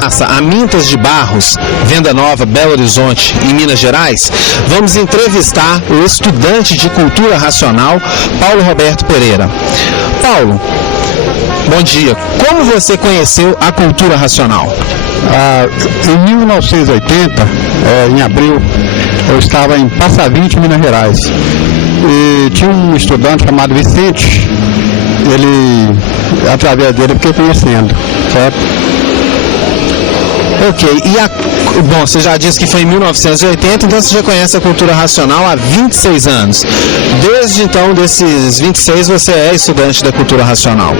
Praça Amintas de Barros, Venda Nova, Belo Horizonte, em Minas Gerais, vamos entrevistar o estudante de Cultura Racional, Paulo Roberto Pereira. Paulo, bom dia. Como você conheceu a cultura racional? Em 1980, em abril, eu estava em Passavinte, Minas Gerais. E tinha um estudante chamado Vicente. Através dele, eu fiquei conhecendo, certo? Ok, bom, você já disse que foi em 1980, então você já conhece a cultura racional há 26 anos. Desde então, desses 26, você é estudante da cultura racional.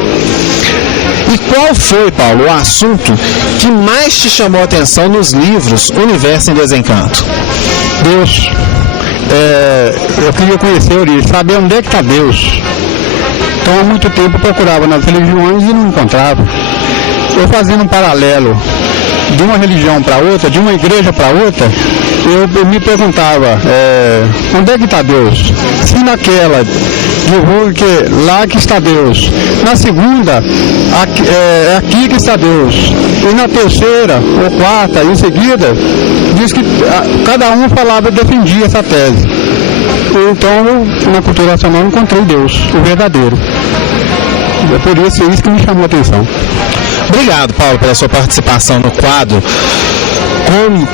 E qual foi, Paulo, o assunto que mais te chamou a atenção nos livros Universo em Desencanto? Deus. Eu queria conhecer a origem, saber onde é que está Deus. Então, há muito tempo eu procurava nas religiões e não encontrava. Eu fazendo um paralelo de uma religião para outra, de uma igreja para outra, eu me perguntava, onde é que está Deus? Se naquela divulga que lá que está Deus, na segunda, aqui que está Deus, e na terceira ou quarta, em seguida, diz que cada um defendia essa tese. Então, na cultura racional, eu encontrei Deus, o verdadeiro. É por isso que me chamou a atenção. Obrigado, Paulo, pela sua participação no quadro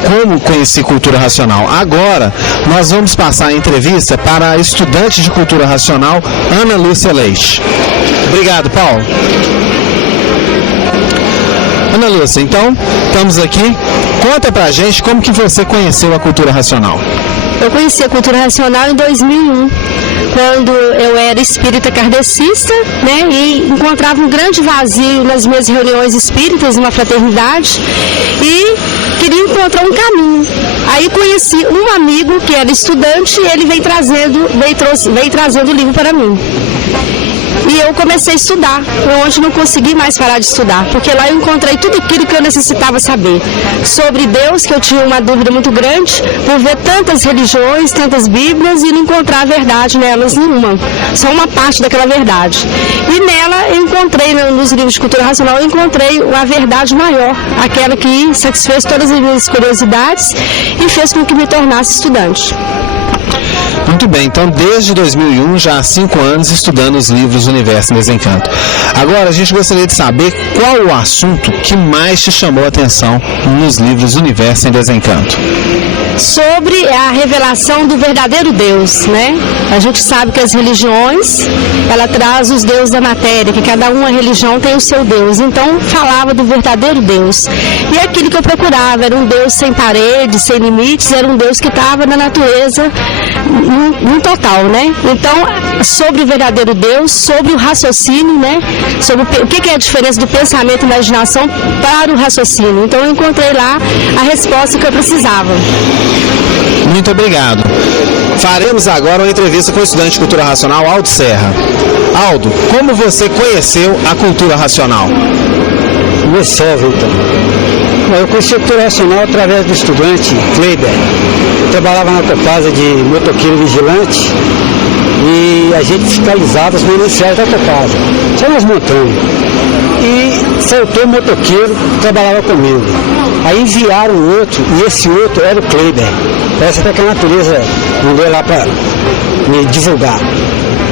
Como Conheci Cultura Racional. Agora, nós vamos passar a entrevista para a estudante de Cultura Racional, Ana Lúcia Leite. Obrigado, Paulo. Ana Lúcia, então, estamos aqui. Conta pra gente como que você conheceu a cultura racional. Eu conheci a cultura racional em 2001, quando eu era espírita kardecista, né, e encontrava um grande vazio nas minhas reuniões espíritas, numa fraternidade, e queria encontrar um caminho. Aí conheci um amigo que era estudante e ele veio trazendo o livro para mim. E eu comecei a estudar, onde não consegui mais parar de estudar, porque lá eu encontrei tudo aquilo que eu necessitava saber sobre Deus, que eu tinha uma dúvida muito grande, por ver tantas religiões, tantas bíblias e não encontrar a verdade nelas nenhuma, só uma parte daquela verdade. E nela eu encontrei, nos livros de cultura racional, eu encontrei a verdade maior, aquela que satisfez todas as minhas curiosidades e fez com que me tornasse estudante. Muito bem, então desde 2001, já há 5 anos, estudando os livros Universo em Desencanto. Agora, a gente gostaria de saber qual o assunto que mais te chamou a atenção nos livros Universo em Desencanto. Sobre a revelação do verdadeiro Deus, né? A gente sabe que as religiões, ela traz os deuses da matéria, que cada uma religião tem o seu Deus. Então, falava do verdadeiro Deus. E aquilo que eu procurava era um Deus sem paredes, sem limites, era um Deus que estava na natureza, no total, né? Então, sobre o verdadeiro Deus, sobre o raciocínio, né? Sobre o que é a diferença do pensamento e imaginação para o raciocínio. Então, eu encontrei lá a resposta que eu precisava. Muito obrigado. Faremos agora uma entrevista com o estudante de Cultura Racional, Aldo Serra. Aldo, como você conheceu a cultura racional? Eu conheci a cultura racional através do estudante Kleiber. Eu trabalhava na Copasa de motoqueiro vigilante e a gente fiscalizava as mananciais da Copasa, só nas montanhas. E faltou um motoqueiro que trabalhava comigo. Aí enviaram outro, e esse outro era o Kleiber. Parece até que a natureza mandou lá para me divulgar.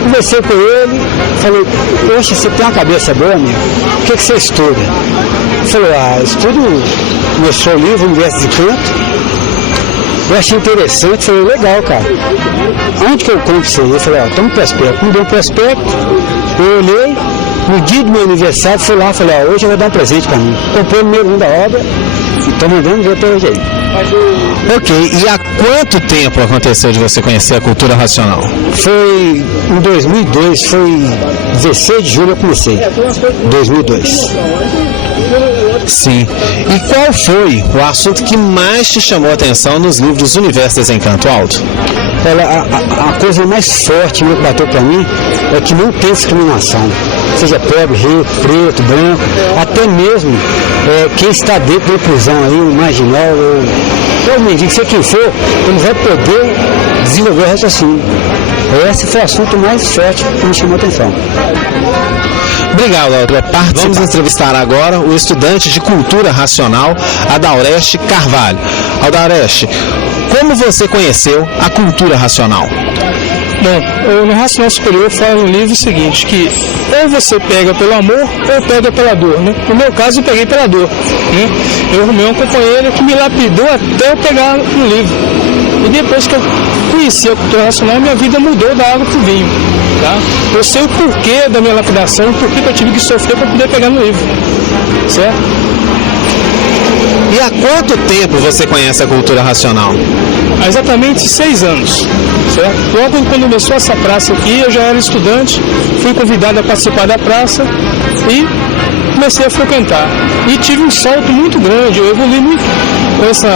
Conversei com ele, falei, poxa, você tem uma cabeça boa, meu? O que você estuda? Ele falou, estudo, mostrou o livro, Universo de Canto. Eu achei interessante, falei, legal, cara. Onde que eu compro isso aí? Eu falei, toma um prospecto. Me deu um prospecto, eu olhei, no dia do meu aniversário, fui lá, falei, hoje eu vou dar um presente pra mim. Comprei o número 1 da obra, estou mandando ver até hoje aí. Ok, e há quanto tempo aconteceu de você conhecer a cultura racional? Foi em 2002, foi 16 de julho eu comecei, 2002. Sim. E qual foi o assunto que mais te chamou a atenção nos livros Universo Desencanto, Aldo? Olha, a coisa mais forte que bateu para mim é que não tem discriminação. Seja pobre, rico, preto, branco, até mesmo quem está dentro da prisão aí, o marginal, ou o mendigo, seja quem for, ele vai poder desenvolver o raciocínio. Esse foi o assunto mais forte que me chamou a atenção. Obrigado, doutor. Vamos entrevistar agora o estudante de Cultura Racional, Adalreste Carvalho. Adalreste, como você conheceu a cultura racional? Bom, no Racional Superior fala no livro o seguinte, que ou você pega pelo amor ou pega pela dor, né? No meu caso, eu peguei pela dor, né? Eu arrumei um companheiro que me lapidou até eu pegar no livro. E depois que eu conheci a cultura racional, minha vida mudou da água para o vinho, tá? Eu sei o porquê da minha lapidação, o porquê que eu tive que sofrer para poder pegar no livro, certo? E há quanto tempo você conhece a cultura racional? Há exatamente 6 anos, certo? Logo quando começou essa praça aqui, eu já era estudante, fui convidado a participar da praça e comecei a frequentar. E tive um salto muito grande, eu evolui muito com essa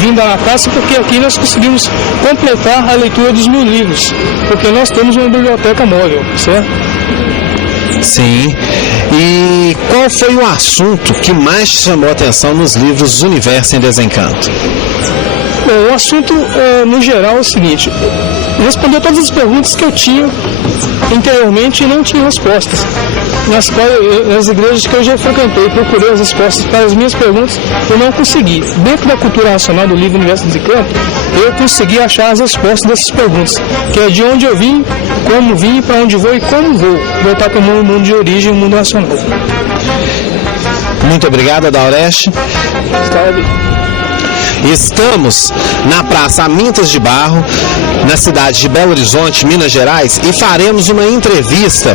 vinda na praça, porque aqui nós conseguimos completar a leitura dos 1000 livros, porque nós temos uma biblioteca móvel, certo? Sim. E qual foi o assunto que mais te chamou a atenção nos livros Universo em Desencanto? Bom, o assunto, no geral, é o seguinte: respondeu todas as perguntas que eu tinha anteriormente e não tinha respostas. Nas igrejas que eu já frequentei, procurei as respostas para as minhas perguntas, eu não consegui. Dentro da cultura racional do livro Universo em Desencanto, eu consegui achar as respostas dessas perguntas, que é de onde eu vim, como vim, para onde vou e como vou voltar para o mundo de origem, o mundo racional. Muito obrigado, Adalreste. Estamos na Praça Amintas de Barro, na cidade de Belo Horizonte, Minas Gerais, e faremos uma entrevista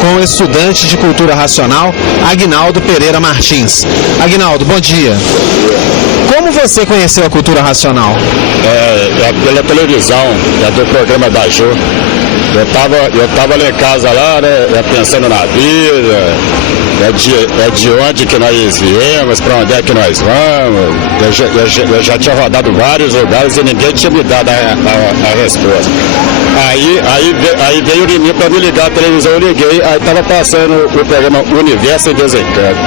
com o estudante de Cultura Racional, Aguinaldo Pereira Martins. Aguinaldo, bom dia. Como você conheceu a cultura racional? Pela televisão, do programa da Jô. Eu tava lá em casa lá, né, pensando na vida, de onde que nós viemos, para onde é que nós vamos. Eu já tinha rodado vários lugares e ninguém tinha me dado a resposta. Aí veio o menino para me ligar a televisão, eu liguei, aí estava passando o programa Universo em Desencanto.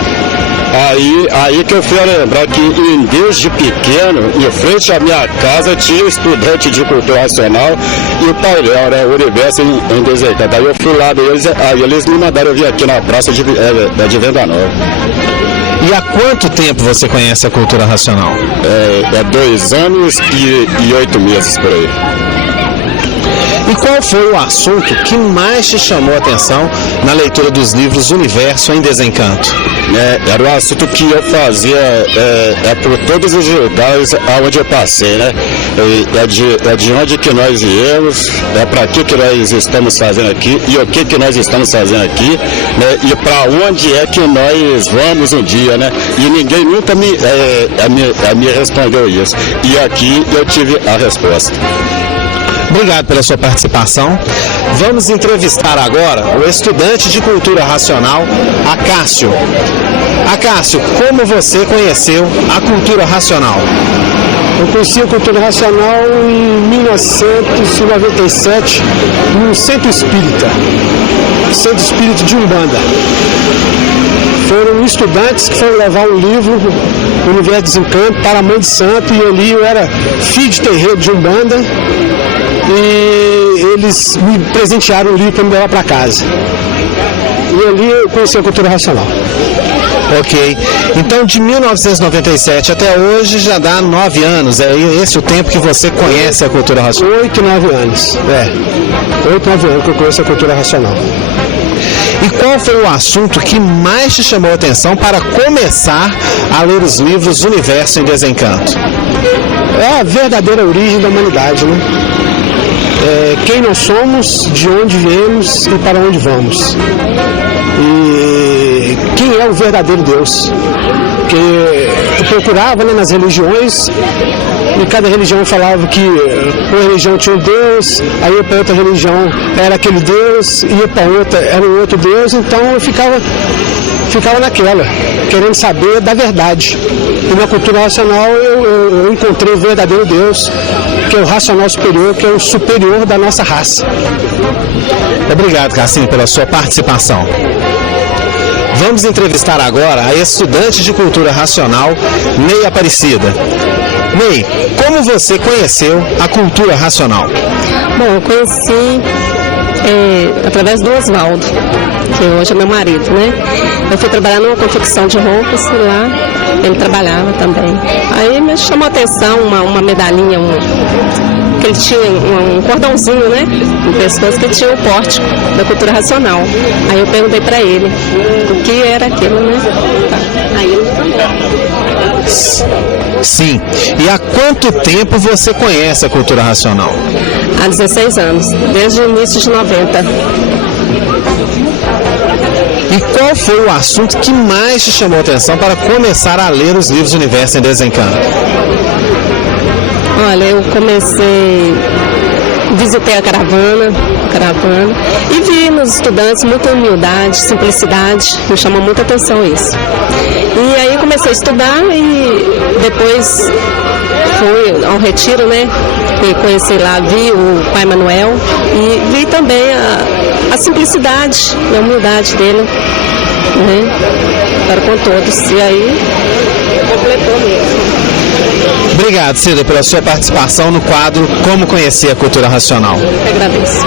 Aí que eu fui lembrar que desde pequeno, em frente à minha casa, tinha estudante de cultura racional e o painel, né, o Universo em Desencanto. Aí eu fui lá deles, aí eles me mandaram vir aqui na praça de Venda Nova. E há quanto tempo você conhece a cultura racional? 2 anos e 8 meses por aí. E qual foi o assunto que mais te chamou a atenção na leitura dos livros Universo em Desencanto? Era um assunto que eu fazia por todos os lugares aonde eu passei, né? É de onde que nós viemos, para que nós estamos fazendo aqui e o que nós estamos fazendo aqui, né? E para onde é que nós vamos um dia, né? E ninguém nunca me respondeu isso. E aqui eu tive a resposta. Obrigado pela sua participação. Vamos entrevistar agora o estudante de Cultura Racional, Acácio. Acácio, como você conheceu a cultura racional? Eu conheci a cultura racional em 1997, no Centro Espírita de Umbanda. Foram estudantes que foram levar um livro, Universo de Desencanto, para a Mãe de Santo, e ali eu era filho de terreiro de Umbanda, e eles me presentearam o livro para me levar para casa. E ali eu conheci a cultura racional. Ok. Então, de 1997 até hoje já dá 9 anos. É esse o tempo que você conhece a cultura racional? 8, 9 anos. 8, 9 anos que eu conheço a cultura racional. E qual foi o assunto que mais te chamou a atenção para começar a ler os livros Universo em Desencanto? É a verdadeira origem da humanidade, né? Quem nós somos, de onde viemos e para onde vamos. E quem é o verdadeiro Deus? Porque eu procurava, né, nas religiões, e cada religião falava que uma religião tinha um Deus, aí ia para outra religião era aquele Deus, ia para outra era um outro Deus, então eu ficava naquela, querendo saber da verdade. E na cultura racional eu encontrei o verdadeiro Deus, que é o racional superior, que é o superior da nossa raça. Obrigado, Cassinho, pela sua participação. Vamos entrevistar agora a estudante de Cultura Racional, Ney Aparecida. Ney, como você conheceu a cultura racional? Bom, eu conheci através do Oswaldo. que hoje é meu marido, né? Eu fui trabalhar numa confecção de roupas e lá ele trabalhava também. Aí me chamou a atenção uma medalhinha, que ele tinha um cordãozinho, né, no pescoço, que tinha o pórtico da cultura racional. Aí eu perguntei para ele o que era aquilo, né? Tá. Aí ele me falou. Sim. E há quanto tempo você conhece a cultura racional? Há 16 anos, desde o início de 90. E qual foi o assunto que mais te chamou a atenção para começar a ler os livros Universo em Desencanto? Olha, eu visitei a caravana e vi nos estudantes muita humildade, simplicidade, me chamou muita atenção isso. E aí comecei a estudar e depois fui ao retiro, né? E conheci lá, vi o Pai Manuel e vi também a simplicidade e a humildade dele, né? Para com todos. E aí completou mesmo. Obrigado, Cida, pela sua participação no quadro Como Conhecer a Cultura Racional. Eu agradeço.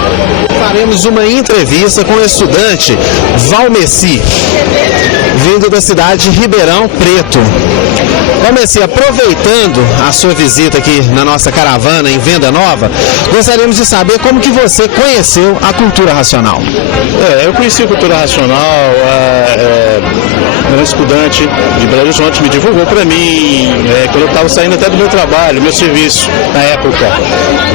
Faremos uma entrevista com o estudante Valmeci, vindo da cidade de Ribeirão Preto. Valmeci, aproveitando a sua visita aqui na nossa caravana em Venda Nova, gostaríamos de saber como que você conheceu a cultura racional. Eu conheci a cultura racional, um estudante de Belo Horizonte me divulgou para mim, quando eu estava saindo até do meu trabalho, meu serviço, na época,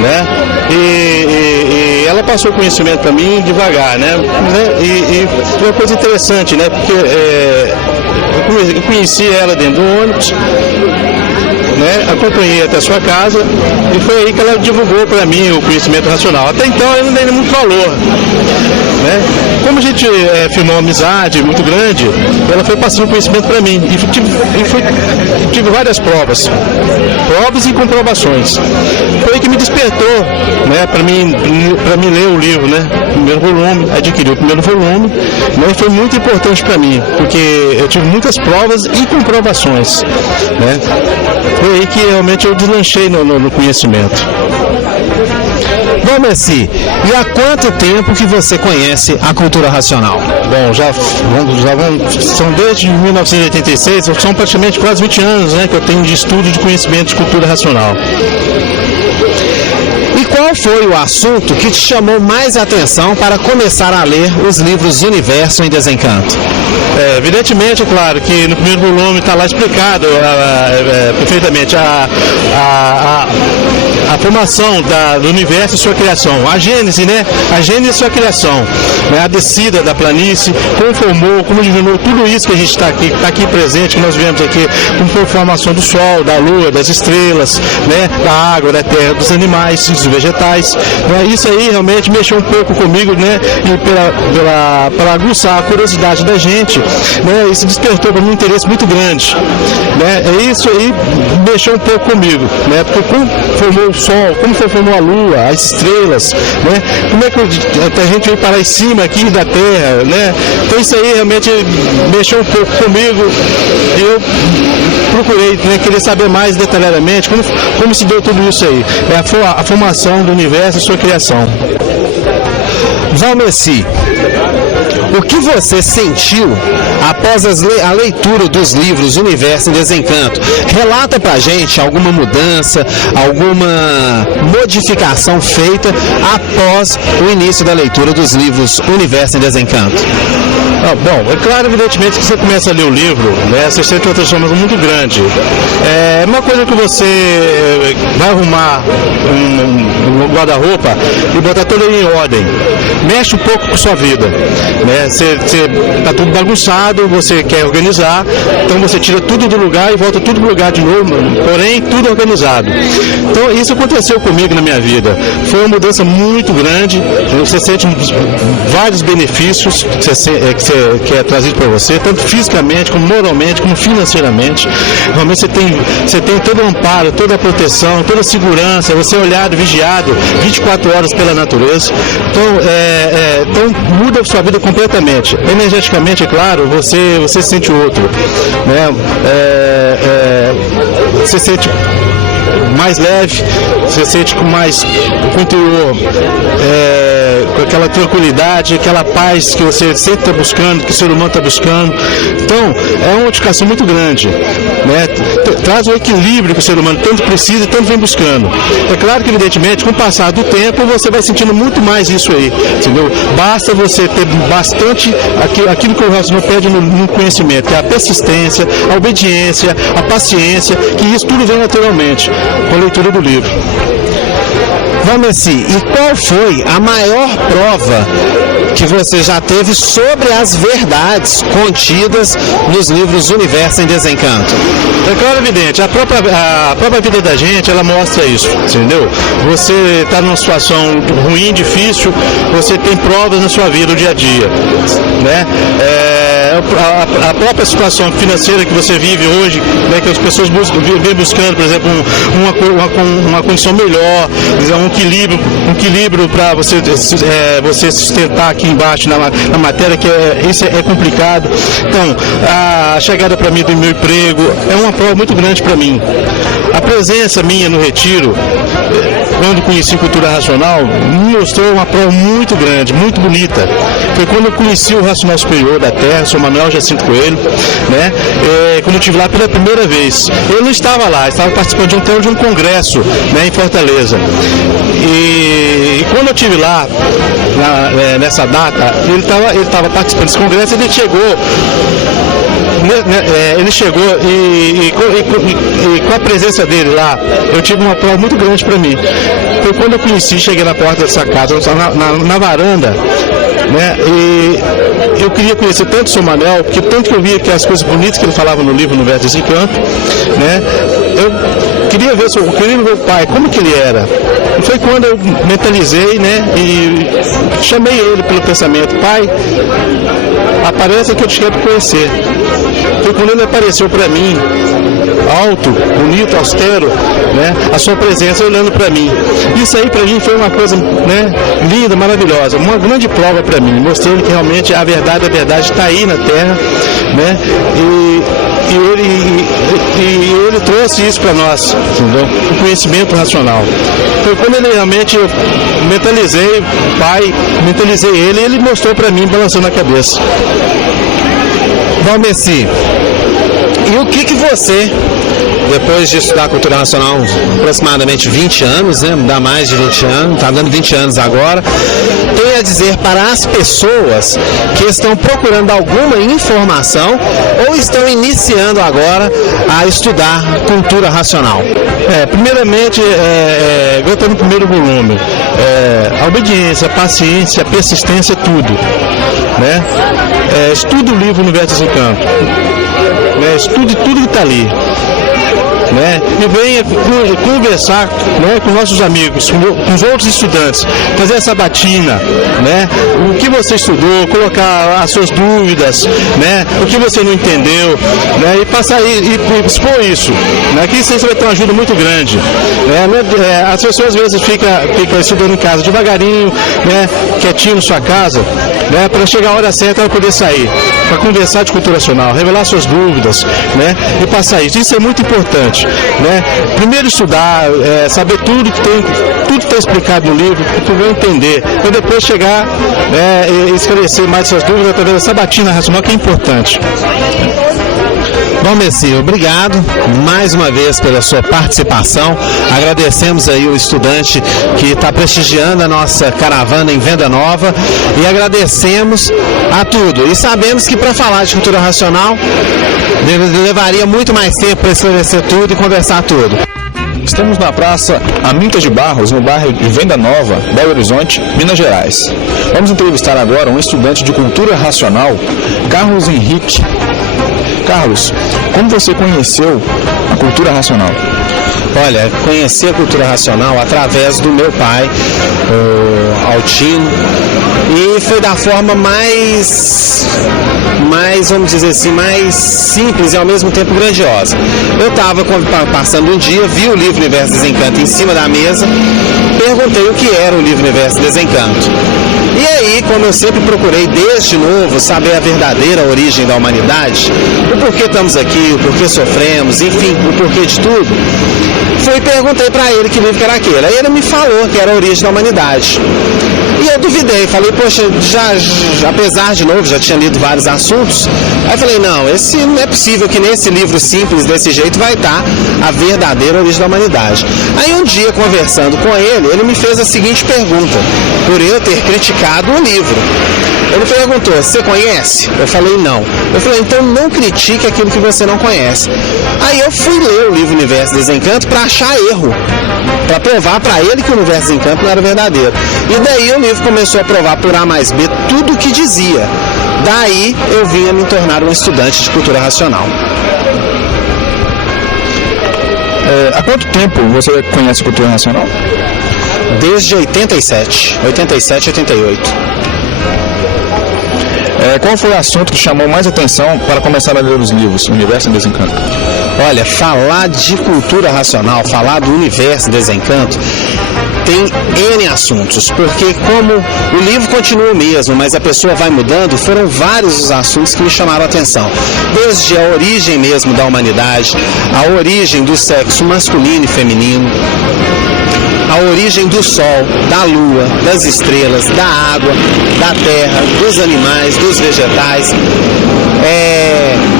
né? E ela passou o conhecimento para mim devagar, né? E foi uma coisa interessante, né? Porque eu conheci ela dentro do ônibus, né? Acompanhei até a sua casa e foi aí que ela divulgou para mim o conhecimento racional. Até então eu não dei muito valor, né? Como a gente firmou uma amizade muito grande, ela foi passando conhecimento para mim e tive várias provas e comprovações. Foi aí que me despertou, né? Para mim ler o livro, né? Primeiro volume, adquiri o primeiro volume, né? Foi muito importante para mim, porque eu tive muitas provas e comprovações, né? Foi aí que realmente eu deslanchei no conhecimento. Valmeci, e há quanto tempo que você conhece a cultura racional? Bom, são desde 1986, são praticamente quase 20 anos, né, que eu tenho de estudo de conhecimento de cultura racional. E qual foi o assunto que te chamou mais atenção para começar a ler os livros Universo em Desencanto? Evidentemente, é claro, que no primeiro volume está lá explicado perfeitamente a formação do universo e sua criação, a gênese, né? A gênese e sua criação, né? A descida da planície, como formou, como originou tudo isso que a gente está aqui presente, que nós vemos aqui, como foi a formação do Sol, da Lua, das estrelas, né? Da água, da terra, dos animais, dos vegetais. Né? Isso aí realmente mexeu um pouco comigo, né? E para aguçar a curiosidade da gente, né? Isso despertou para mim um interesse muito grande, né? Isso aí mexeu um pouco comigo, né? Porque como formou o Sol, como formou a Lua, as estrelas, né? Como é que a gente veio parar em cima aqui da Terra, né? Então isso aí realmente mexeu um pouco comigo e eu procurei, né, querer saber mais detalhadamente como se deu tudo isso aí, a formação do universo e sua criação. Valmeci, o que você sentiu após a leitura dos livros Universo em Desencanto? Relata pra gente alguma mudança, alguma modificação feita após o início da leitura dos livros Universo em Desencanto. Bom, é claro, evidentemente, que você começa a ler o livro, né, você sente uma transformação muito grande. É uma coisa que você vai arrumar um guarda-roupa e botar tudo em ordem. Mexe um pouco com sua vida, né? Você tá tudo bagunçado, você quer organizar, então você tira tudo do lugar e volta tudo do lugar de novo, porém tudo organizado. Então isso aconteceu comigo na minha vida. Foi uma mudança muito grande. Você sente vários benefícios que é trazido para você, tanto fisicamente, como moralmente, como financeiramente. Realmente você tem todo o amparo, toda a proteção, toda a segurança, você é olhado, vigiado 24 horas pela natureza. Então muda a sua vida completamente. Energeticamente, é claro, você se sente outro, né? Você sente mais leve, você sente com interior, com aquela tranquilidade, aquela paz que você sempre está buscando, que o ser humano está buscando. Então, é uma modificação muito grande, né? Traz o equilíbrio que o ser humano tanto precisa e tanto vem buscando. É claro que, evidentemente, com o passar do tempo, você vai sentindo muito mais isso aí, entendeu? Basta você ter bastante aquilo que o raciocínio pede no conhecimento, que é a persistência, a obediência, a paciência, que isso tudo vem naturalmente com a leitura do livro. Valdeci, e qual foi a maior prova que você já teve sobre as verdades contidas nos livros Universo em Desencanto? É claro, evidente, a própria vida da gente, ela mostra isso, entendeu? Você está numa situação ruim, difícil, você tem provas na sua vida, no dia a dia, né? A própria situação financeira que você vive hoje, né, que as pessoas vêm buscando, por exemplo, uma condição melhor, um equilíbrio para você sustentar aqui embaixo na matéria, que isso é complicado. Então, a chegada para mim do meu emprego é uma prova muito grande para mim. A presença minha no retiro, quando conheci Cultura Racional, me mostrou uma prova muito grande, muito bonita. Foi quando eu conheci o Racional Superior da Terra, Sr. Manuel Jacinto Coelho, né? Quando eu estive lá pela primeira vez. Eu não estava lá, estava participando de um congresso, né, em Fortaleza. E quando eu estive lá, nessa data, ele estava participando desse congresso, ele chegou e com a presença dele lá, eu tive uma prova muito grande para mim. Foi quando eu conheci, cheguei na porta dessa casa, na varanda, né? E eu queria conhecer tanto o Sr. Manuel, porque tanto que eu via que as coisas bonitas que ele falava no livro Universo em Desencanto, né? Eu queria ver o pai, como que ele era. E foi quando eu mentalizei, né? E chamei ele pelo pensamento: pai, apareça que eu te quero conhecer. Foi quando ele apareceu para mim, alto, bonito, austero, né? A sua presença olhando para mim. Isso aí para mim foi uma coisa, né, linda, maravilhosa, uma grande prova para mim, mostrando que realmente a verdade está aí na Terra, né? E ele trouxe isso para nós, entendeu? O conhecimento racional. Foi quando ele realmente, eu mentalizei o pai, mentalizei ele, e ele mostrou para mim, balançando a cabeça. Valdeci, e o que você, depois de estudar Cultura Racional aproximadamente 20 anos, né, dá mais de 20 anos, está dando 20 anos agora, tem a dizer para as pessoas que estão procurando alguma informação ou estão iniciando agora a estudar Cultura Racional? Primeiramente, eu estou no primeiro volume, a obediência, a paciência, a persistência, tudo, né? Estude o livro Universo em Desencanto, né? Estude tudo que está ali, né? E venha conversar, né, com nossos amigos, com os outros estudantes, fazer essa batina, né? O que você estudou, colocar as suas dúvidas, né? O que você não entendeu, né? E passar e expor isso, né? Que isso vai ter uma ajuda muito grande, né? As pessoas às vezes ficam estudando em casa devagarinho, né? Quietinho na sua casa, né? Para chegar a hora certa ela poder sair, para conversar de cultura racional, revelar suas dúvidas, né? E passar isso. Isso é muito importante, né? Primeiro estudar, saber tudo que está explicado no livro, para poder entender, para depois chegar, e esclarecer mais suas dúvidas através dessa batina racional, que é importante. Bom, Messi, obrigado mais uma vez pela sua participação. Agradecemos aí o estudante que está prestigiando a nossa caravana em Venda Nova e agradecemos a tudo. E sabemos que para falar de cultura racional levaria muito mais tempo para esclarecer tudo e conversar tudo. Estamos na Praça Aminta de Barros, no bairro de Venda Nova, Belo Horizonte, Minas Gerais. Vamos entrevistar agora um estudante de cultura racional, Carlos Henrique. Carlos, como você conheceu a cultura racional? Olha, conheci a cultura racional através do meu pai, o Altino, e foi da forma mais, vamos dizer assim, mais simples e ao mesmo tempo grandiosa. Eu estava passando um dia, vi o livro Universo Desencanto em cima da mesa, perguntei o que era o livro Universo Desencanto. E aí, como eu sempre procurei desde novo saber a verdadeira origem da humanidade, o porquê estamos aqui, o porquê sofremos, enfim, o porquê de tudo, fui e perguntei para ele que livro que era aquele. Aí ele me falou que era a origem da humanidade. E eu duvidei, falei, poxa, apesar de novo, já tinha lido vários assuntos, aí eu falei, não, não é possível que nesse livro simples, desse jeito, vai estar a verdadeira origem da humanidade. Aí um dia, conversando com ele me fez a seguinte pergunta, por eu ter criticado o livro. Ele perguntou, você conhece? Eu falei, não. Eu falei, então não critique aquilo que você não conhece. Aí eu fui ler o livro Universo Desencanto para achar erro, para provar para ele que o Universo Desencanto não era verdadeiro. E daí o livro começou a provar por A mais B tudo o que dizia. Daí eu vim a me tornar um estudante de cultura racional. Há quanto tempo você conhece cultura racional? Desde 87, 88. Qual foi o assunto que chamou mais atenção para começar a ler os livros Universo em Desencanto? Olha, falar de cultura racional, falar do Universo em Desencanto, tem N assuntos, porque como o livro continua o mesmo, mas a pessoa vai mudando, foram vários os assuntos que me chamaram a atenção. Desde a origem mesmo da humanidade, a origem do sexo masculino e feminino, a origem do sol, da lua, das estrelas, da água, da terra, dos animais, dos vegetais,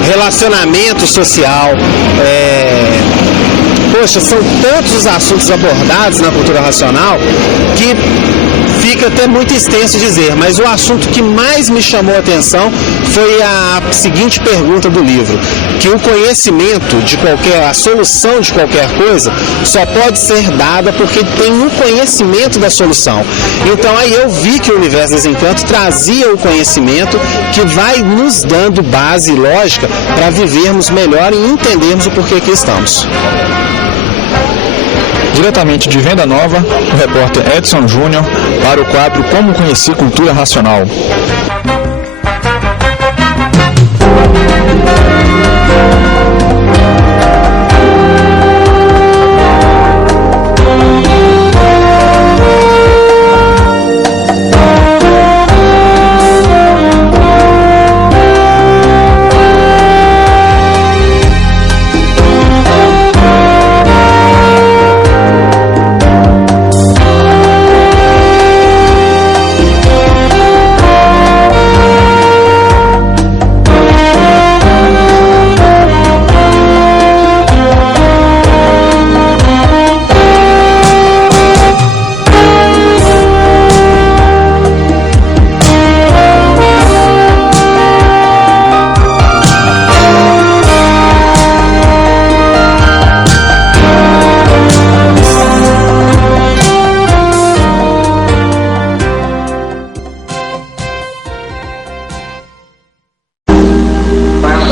relacionamento social, poxa, são tantos os assuntos abordados na cultura racional que fica até muito extenso dizer, mas o assunto que mais me chamou a atenção foi a seguinte pergunta do livro, que o conhecimento a solução de qualquer coisa só pode ser dada porque tem um conhecimento da solução. Então aí eu vi que o Universo Desencanto trazia o conhecimento que vai nos dando base e lógica para vivermos melhor e entendermos o porquê que estamos. Diretamente de Venda Nova, o repórter Edson Júnior para o quadro Como Conhecer Cultura Racional.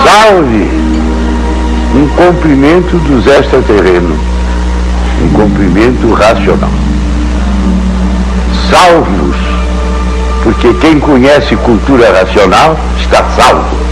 Salve! Um cumprimento dos extraterrenos, um cumprimento racional. Salvos, porque quem conhece cultura racional está salvo.